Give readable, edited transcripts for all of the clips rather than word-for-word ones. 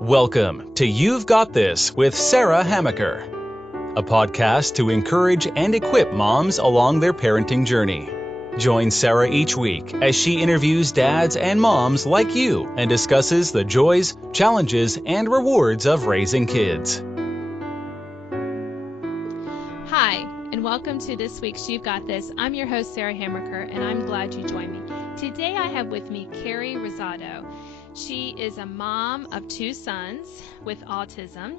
Welcome to You've Got This with Sarah Hamaker, a podcast to encourage and equip moms along their parenting journey. Join Sarah each week as she interviews dads and moms like you and discusses the joys, challenges, and rewards of raising kids. Hi, and welcome to this week's You've Got This. I'm your host, Sarah Hamaker, and I'm glad you joined me. Today I have with me Kerry Rosado. She is a mom of two sons with autism,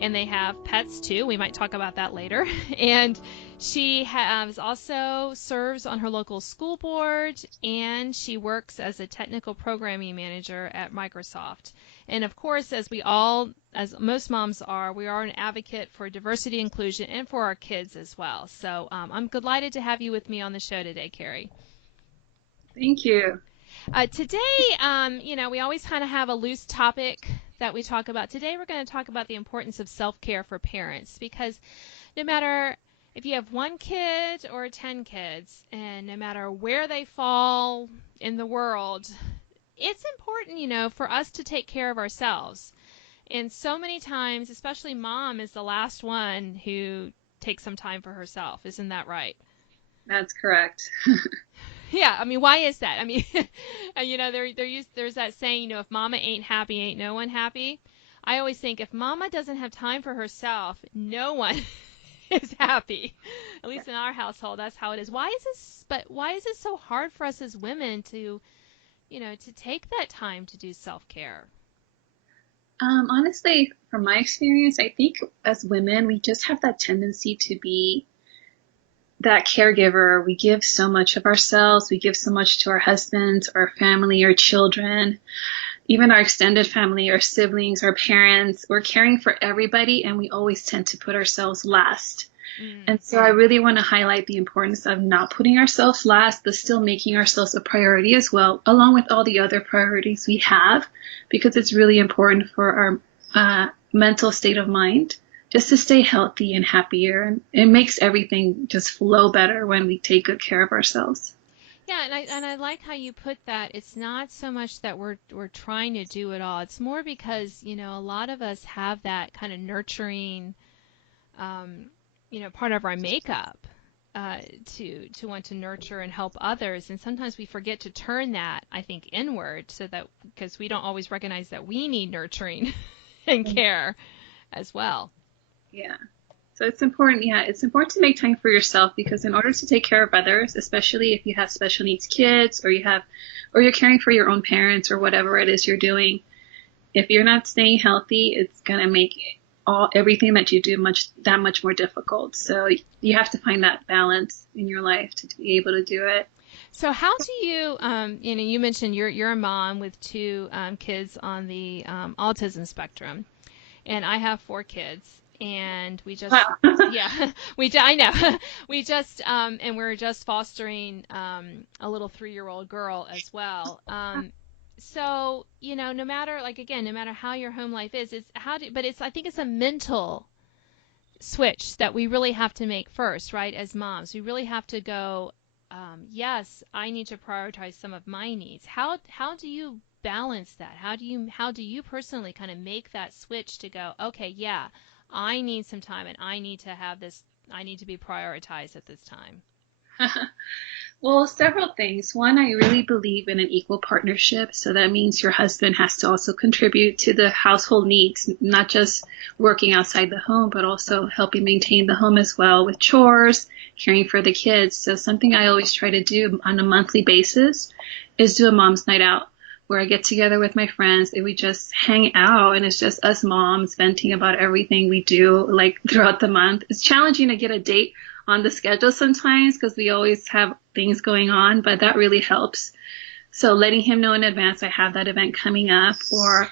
and they have pets too. We might talk about that later. And she also serves on her local school board, and she works as a technical programming manager at Microsoft. And of course, as most moms are, we are an advocate for diversity, inclusion, and for our kids as well. So I'm delighted to have you with me on the show today, Kerry. Thank you. Today, we always kind of have a loose topic that we talk about. Today, we're going to talk about the importance of self-care for parents, because no matter if you have one kid or 10 kids, and no matter where they fall in the world, it's important, for us to take care of ourselves. And so many times, especially mom is the last one who takes some time for herself. Isn't that right? That's correct. Yeah, why is that? There's that saying, if mama ain't happy, ain't no one happy. I always think if mama doesn't have time for herself, no one is happy. At least in our household, that's how it is. Why is it so hard for us as women to take that time to do self-care? Honestly, from my experience, I think as women, we just have that tendency to be that caregiver. We give so much of ourselves. We give so much to our husbands, our family, our children, even our extended family, our siblings, our parents. We're caring for everybody, and we always tend to put ourselves last. And so I really want to highlight the importance of not putting ourselves last, but still making ourselves a priority as well, along with all the other priorities we have, because it's really important for our mental state of mind, just to stay healthy and happier. And it makes everything just flow better when we take good care of ourselves. Yeah, and I like how you put that. It's not so much that we're trying to do it all. It's more because, a lot of us have that kind of nurturing part of our makeup to want to nurture and help others. And sometimes we forget to turn that, I think, inward, because we don't always recognize that we need nurturing and care as well. Yeah. So it's important. Yeah, it's important to make time for yourself, because in order to take care of others, especially if you have special needs kids or you're caring for your own parents or whatever it is you're doing, if you're not staying healthy, it's going to make everything that you do that much more difficult. So you have to find that balance in your life to be able to do it. So how do you, you mentioned you're a mom with two kids on the autism spectrum, and I have 4 kids, and we just, wow. I know, we just, and we're just fostering a little 3-year-old girl as well. So, no matter how your home life is, I think it's a mental switch that we really have to make first, right? As moms, we really have to go, yes, I need to prioritize some of my needs. How do you balance that? How do you personally kind of make that switch to go, okay, yeah, I need some time, and I need to be prioritized at this time? Well, several things. One, I really believe in an equal partnership. So that means your husband has to also contribute to the household needs, not just working outside the home, but also helping maintain the home as well with chores, caring for the kids. So something I always try to do on a monthly basis is do a mom's night out, where I get together with my friends and we just hang out, and it's just us moms venting about everything we do throughout the month. It's challenging to get a date on the schedule sometimes because we always have things going on, but that really helps. So letting him know in advance I have that event coming up, or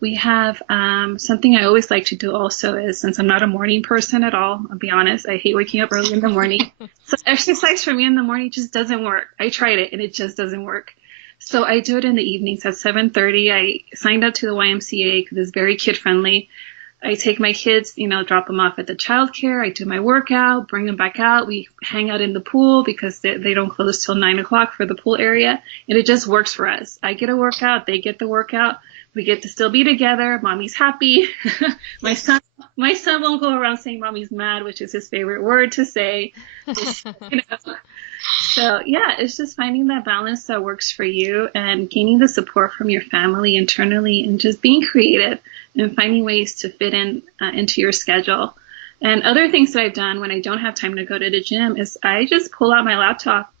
we have something I always like to do also is, since I'm not a morning person at all, I'll be honest, I hate waking up early in the morning. So exercise for me in the morning just doesn't work. I tried it and it just doesn't work. So I do it in the evenings at 7:30. I signed up to the YMCA because it's very kid friendly. I take my kids, drop them off at the childcare. I do my workout, bring them back out. We hang out in the pool because they don't close till 9 o'clock for the pool area. And it just works for us. I get a workout. They get the workout. We get to still be together. Mommy's happy. my son won't go around saying mommy's mad, which is his favorite word to say. So yeah, it's just finding that balance that works for you and gaining the support from your family internally and just being creative and finding ways to fit in into your schedule. And other things that I've done when I don't have time to go to the gym is I just pull out my laptop,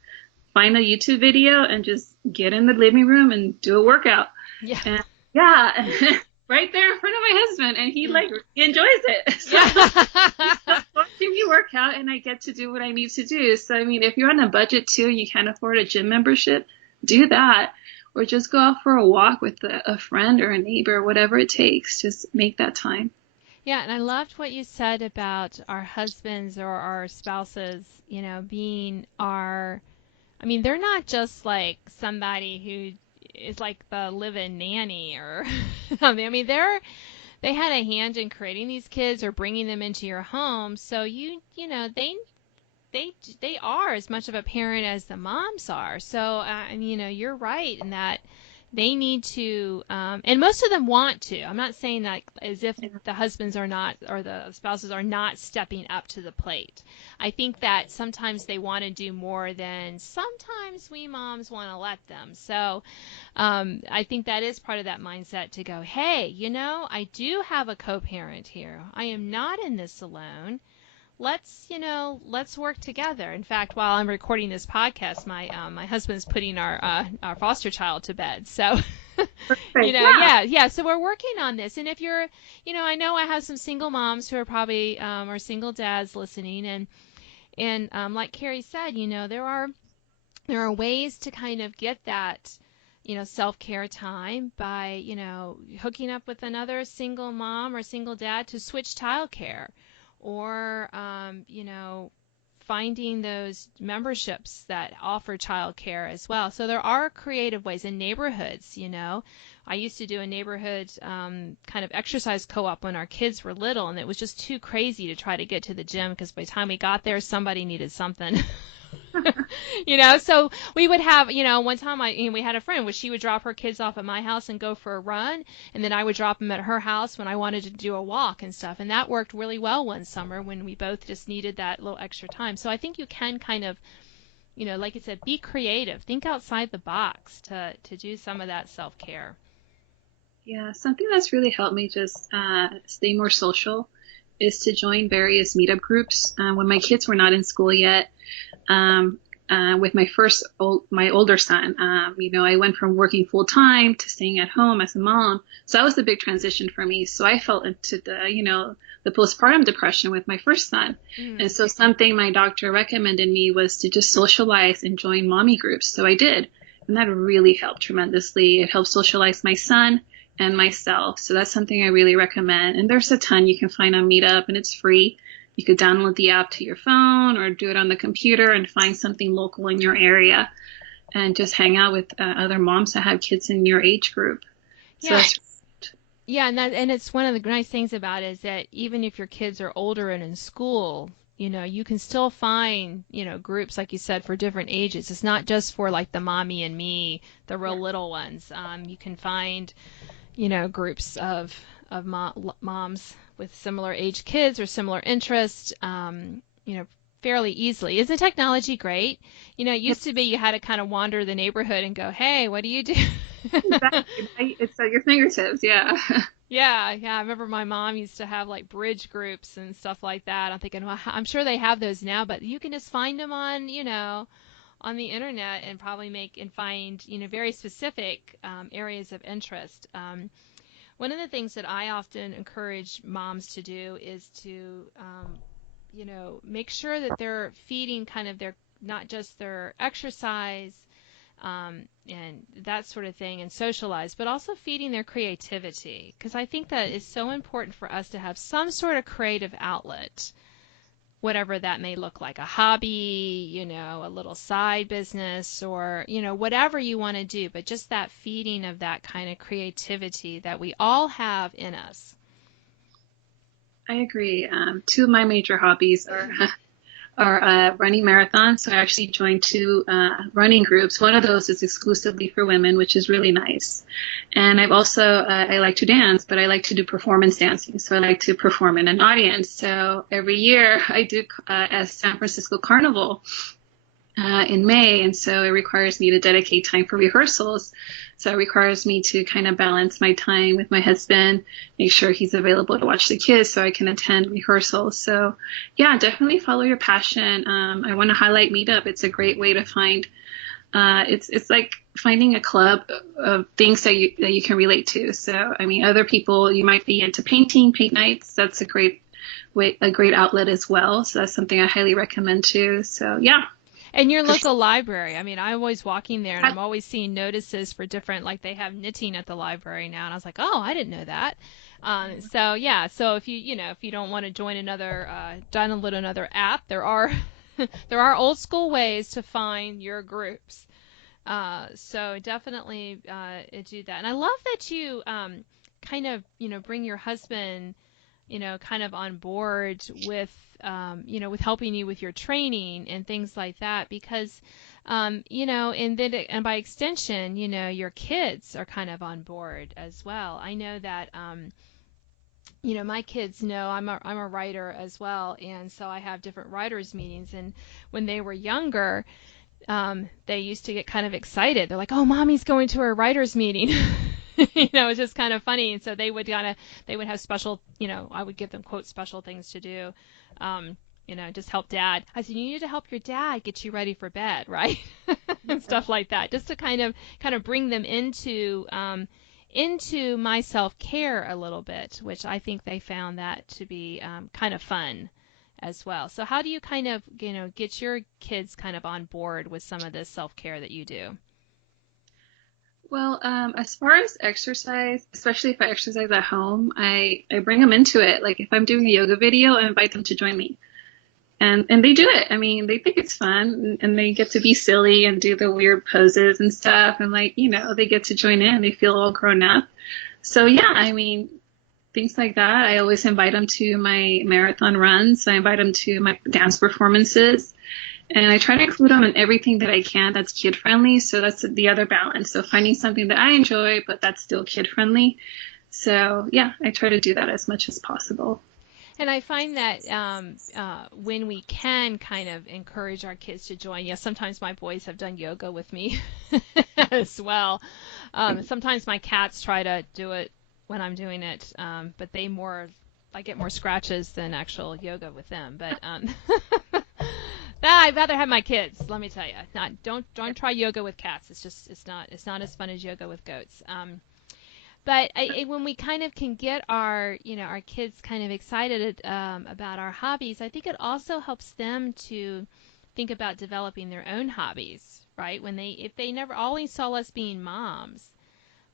find a YouTube video, and just get in the living room and do a workout. Yeah. And right there in front of my husband, and he enjoys it. So he's watching me work out, and I get to do what I need to do. So I mean, if you're on a budget too, and you can't afford a gym membership, do that, or just go out for a walk with a friend or a neighbor, whatever it takes. Just make that time. Yeah, and I loved what you said about our husbands or our spouses, being they're not just like somebody who is like the live-in nanny or something. I mean, they had a hand in creating these kids or bringing them into your home. So they are as much of a parent as the moms are. So you're right in that they need to, and most of them want to. I'm not saying that as if the husbands are not or the spouses are not stepping up to the plate. I think that sometimes they want to do more than sometimes we moms want to let them. So I think that is part of that mindset to go, hey, I do have a co-parent here. I am not in this alone. Let's work together. In fact, while I'm recording this podcast, my husband's putting our foster child to bed. So, so we're working on this. And if you're, I know I have some single moms who are probably, or single dads listening. And like Kerry said, there are ways to kind of get that, self-care time by, hooking up with another single mom or single dad to switch childcare. Or, finding those memberships that offer childcare as well. So there are creative ways in neighborhoods, I used to do a neighborhood kind of exercise co-op when our kids were little, and it was just too crazy to try to get to the gym because by the time we got there, somebody needed something. So we would have, one time we had a friend where she would drop her kids off at my house and go for a run, and then I would drop them at her house when I wanted to do a walk and stuff. And that worked really well one summer when we both just needed that little extra time. So I think you can kind of, like I said, be creative, think outside the box to do some of that self-care. Yeah, something that's really helped me just stay more social is to join various meetup groups. When my kids were not in school yet, with my older son, I went from working full time to staying at home as a mom. So that was a big transition for me. So I fell into the postpartum depression with my first son. And so something my doctor recommended me was to just socialize and join mommy groups. So I did. And that really helped tremendously. It helped socialize my son and myself. So that's something I really recommend. And there's a ton you can find on Meetup, and it's free. You could download the app to your phone or do it on the computer and find something local in your area and just hang out with other moms that have kids in your age group. Yeah. And it's one of the nice things about it is that even if your kids are older and in school, you can still find, groups, like you said, for different ages. It's not just for like the mommy and me, the real little ones. You can find, groups of moms with similar age kids or similar interests, fairly easily. Isn't technology great? It used to be you had to kind of wander the neighborhood and go, hey, what do you do? Exactly. It's at your fingertips. Yeah. Yeah. I remember my mom used to have like bridge groups and stuff like that. I'm thinking, well, I'm sure they have those now, but you can just find them on, on the internet and probably find, very specific areas of interest. One of the things that I often encourage moms to do is to, make sure that they're feeding kind of not just their exercise and that sort of thing and socialize, but also feeding their creativity. Because I think that is so important for us to have some sort of creative outlet, whatever that may look like, a hobby, a little side business or, whatever you want to do, but just that feeding of that kind of creativity that we all have in us. I agree. Two of my major hobbies are running marathons. So I actually joined two running groups. One of those is exclusively for women, which is really nice. And I've also, I like to dance, but I like to do performance dancing. So I like to perform in an audience. So every year I do a San Francisco Carnival in May. And so it requires me to dedicate time for rehearsals. So it requires me to kind of balance my time with my husband, make sure he's available to watch the kids so I can attend rehearsals. So yeah, definitely follow your passion. I want to highlight Meetup. It's a great way to find, it's like finding a club of things that you can relate to. So, I mean, other people, you might be into painting, paint nights. That's a great outlet as well. So that's something I highly recommend too. So yeah. And your local library. I mean, I'm always walking there and I'm always seeing notices for different, like they have knitting at the library now. And I was like, oh, I didn't know that. So yeah, so if you don't want to download another app, there are old school ways to find your groups. So definitely do that. And I love that you kind of, bring your husband, kind of on board with, with helping you with your training and things like that, because, and by extension, your kids are kind of on board as well. I know that, my kids know I'm a writer as well, and so I have different writers meetings. And when they were younger, they used to get kind of excited. They're like, "Oh, mommy's going to her writers meeting." It's just kind of funny. And so they would have special, I would give them quote special things to do, just help dad. I said, you need to help your dad get you ready for bed, right? And stuff like that, just to kind of bring them into my self-care a little bit, which I think they found that to be kind of fun as well. So how do you kind of, get your kids kind of on board with some of this self-care that you do? Well, as far as exercise, especially if I exercise at home, I bring them into it. Like if I'm doing a yoga video, I invite them to join me. And they do it. I mean, they think it's fun and they get to be silly and do the weird poses and stuff. And they get to join in. They feel all grown up. So yeah, I mean, things like that. I always invite them to my marathon runs. I invite them to my dance performances. And I try to include them in everything that I can that's kid-friendly. So that's the other balance. So finding something that I enjoy, but that's still kid-friendly. So yeah, I try to do that as much as possible. And I find that when we can kind of encourage our kids to join, yes, sometimes my boys have done yoga with me as well. Sometimes my cats try to do it when I'm doing it, but I get more scratches than actual yoga with them. But I'd rather have my kids. Let me tell you, don't try yoga with cats. It's not as fun as yoga with goats. But when we kind of can get our kids kind of excited about our hobbies, I think it also helps them to think about developing their own hobbies, right? If they never always saw us being moms,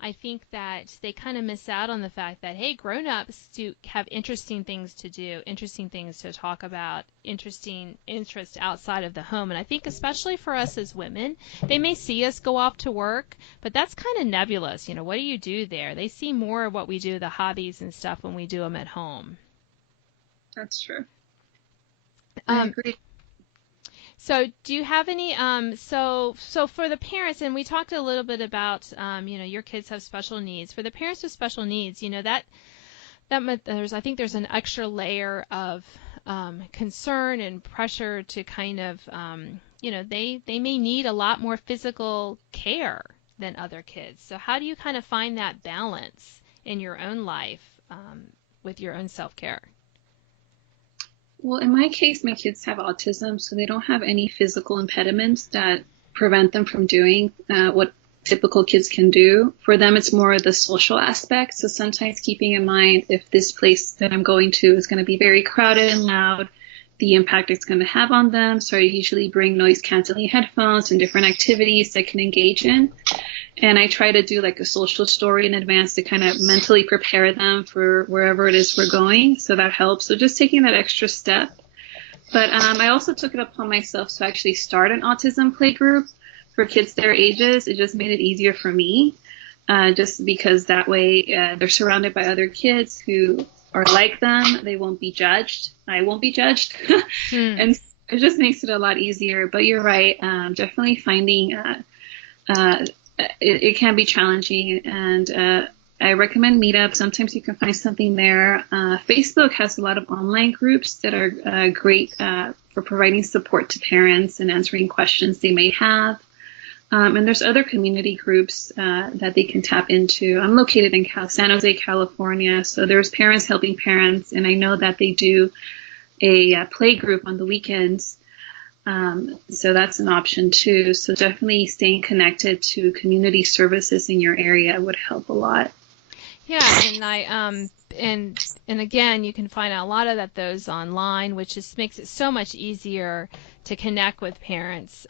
I think that they kind of miss out on the fact that, hey, grown-ups do have interesting things to do, interesting things to talk about, interesting interests outside of the home. And I think especially for us as women, they may see us go off to work, but that's kind of nebulous. What do you do there? They see more of what we do, the hobbies and stuff, when we do them at home. That's true. I agree. So do you have any, so for the parents, and we talked a little bit about, your kids have special needs. For the parents with special needs, I think there's an extra layer of concern and pressure to kind of, they may need a lot more physical care than other kids. So how do you kind of find that balance in your own life with your own self-care? Well, in my case, my kids have autism, so they don't have any physical impediments that prevent them from doing what typical kids can do. For them, it's more the social aspect. So sometimes keeping in mind if this place that I'm going to is going to be very crowded and loud, the impact it's going to have on them. So I usually bring noise canceling headphones and different activities they can engage in. And I try to do like a social story in advance to kind of mentally prepare them for wherever it is we're going. So that helps. So just taking that extra step. But I also took it upon myself to actually start an autism play group for kids their ages. It just made it easier for me, just because that way they're surrounded by other kids who are like them. They won't be judged. I won't be judged. And it just makes it a lot easier. But you're right. Definitely finding it can be challenging. And I recommend Meetup. Sometimes you can find something there. Facebook has a lot of online groups that are great for providing support to parents and answering questions they may have. And there's other community groups that they can tap into. I'm located in San Jose, California, so there's Parents Helping Parents, and I know that they do a play group on the weekends. So that's an option too. So definitely staying connected to community services in your area would help a lot. Yeah, and and again, you can find out a lot of those online, which just makes it so much easier to connect with parents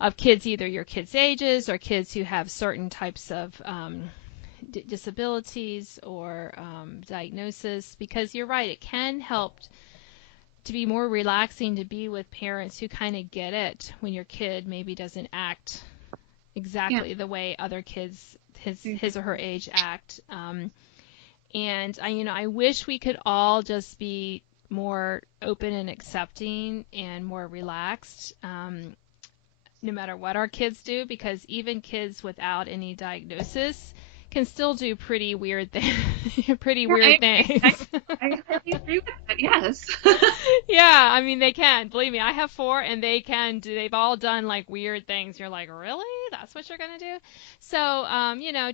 of kids, either your kids' ages or kids who have certain types of disabilities or diagnosis. Because you're right, it can help to be more relaxing to be with parents who kind of get it when your kid maybe doesn't act exactly the way other kids his or her age act. And I wish we could all just be more open and accepting and more relaxed, no matter what our kids do, because even kids without any diagnosis can still do pretty weird things. I agree with that. Yes. Yeah, I mean, they can. Believe me, I have 4, and they can do. They've all done like weird things. You're like, really? That's what you're gonna do? So,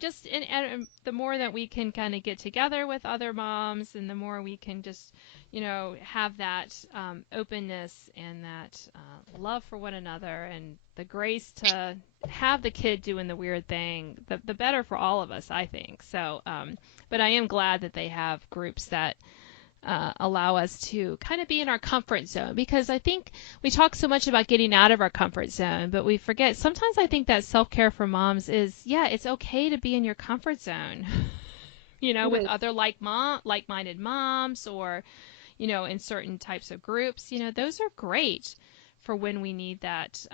just and the more that we can kind of get together with other moms, and the more we can just, have that openness and that love for one another, and the grace to have the kid doing the weird thing, the better for all of us, I think. So, but I am glad that they have groups that allow us to kind of be in our comfort zone, because I think we talk so much about getting out of our comfort zone, but we forget sometimes. I think that self-care for moms is, it's okay to be in your comfort zone, with other like-minded moms, or, in certain types of groups. Those are great for when we need that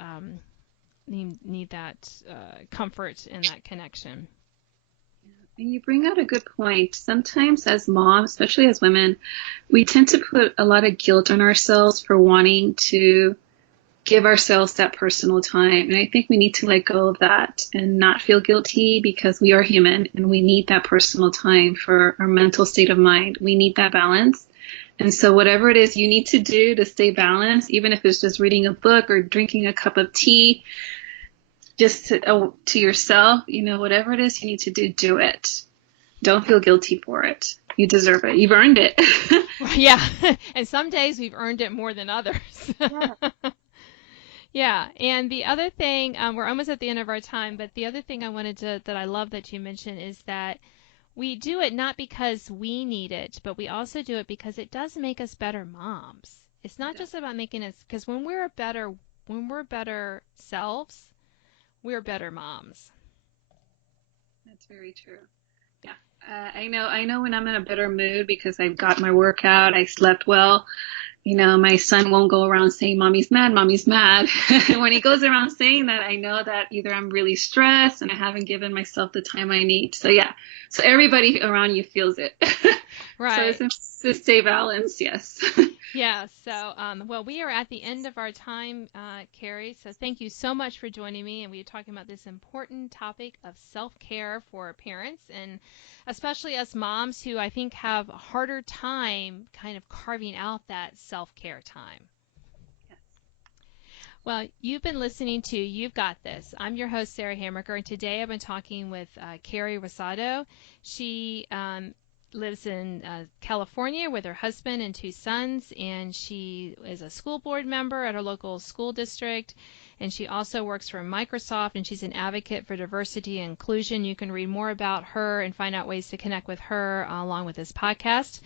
comfort and that connection. And you bring out a good point. Sometimes as moms, especially as women, we tend to put a lot of guilt on ourselves for wanting to give ourselves that personal time. And I think we need to let go of that and not feel guilty, because we are human and we need that personal time for our mental state of mind. We need that balance. And so whatever it is you need to do to stay balanced, even if it's just reading a book or drinking a cup of tea, just to yourself, whatever it is you need to do it. Don't feel guilty for it. You deserve it. You've earned it. Yeah. And some days we've earned it more than others. Yeah. And the other thing, we're almost at the end of our time, but the other thing that I love that you mentioned is that we do it not because we need it, but we also do it because it does make us better moms. It's not just about making us, because when we're better selves, we're better moms. That's very true. Yeah. I know when I'm in a better mood because I've got my workout, I slept well. My son won't go around saying, "Mommy's mad, Mommy's mad." When he goes around saying that, I know that either I'm really stressed and I haven't given myself the time I need. So yeah. So everybody around you feels it. Right. So it's to stay balanced, yes. Yeah. So, we are at the end of our time, Kerry. So thank you so much for joining me. And we are talking about this important topic of self-care for parents, and especially us moms who I think have a harder time kind of carving out that self-care time. Yes. Well, you've been listening to You've Got This. I'm your host, Sarah Hammerker, and today I've been talking with Kerry Rosado. She lives in California with her husband and 2 sons, and she is a school board member at her local school district, and she also works for Microsoft, and she's an advocate for diversity and inclusion. You can read more about her and find out ways to connect with her along with this podcast.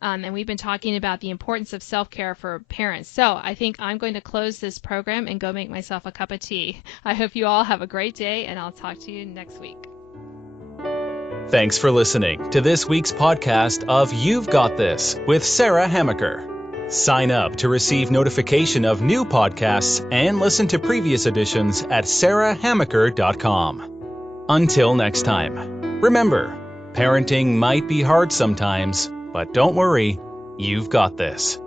And we've been talking about the importance of self-care for parents. So I think I'm going to close this program and go make myself a cup of tea. I hope you all have a great day, and I'll talk to you next week. Thanks for listening to this week's podcast of You've Got This with Sarah Hammerker. Sign up to receive notification of new podcasts and listen to previous editions at sarahhammerker.com. Until next time, remember, parenting might be hard sometimes, But don't worry, you've got this.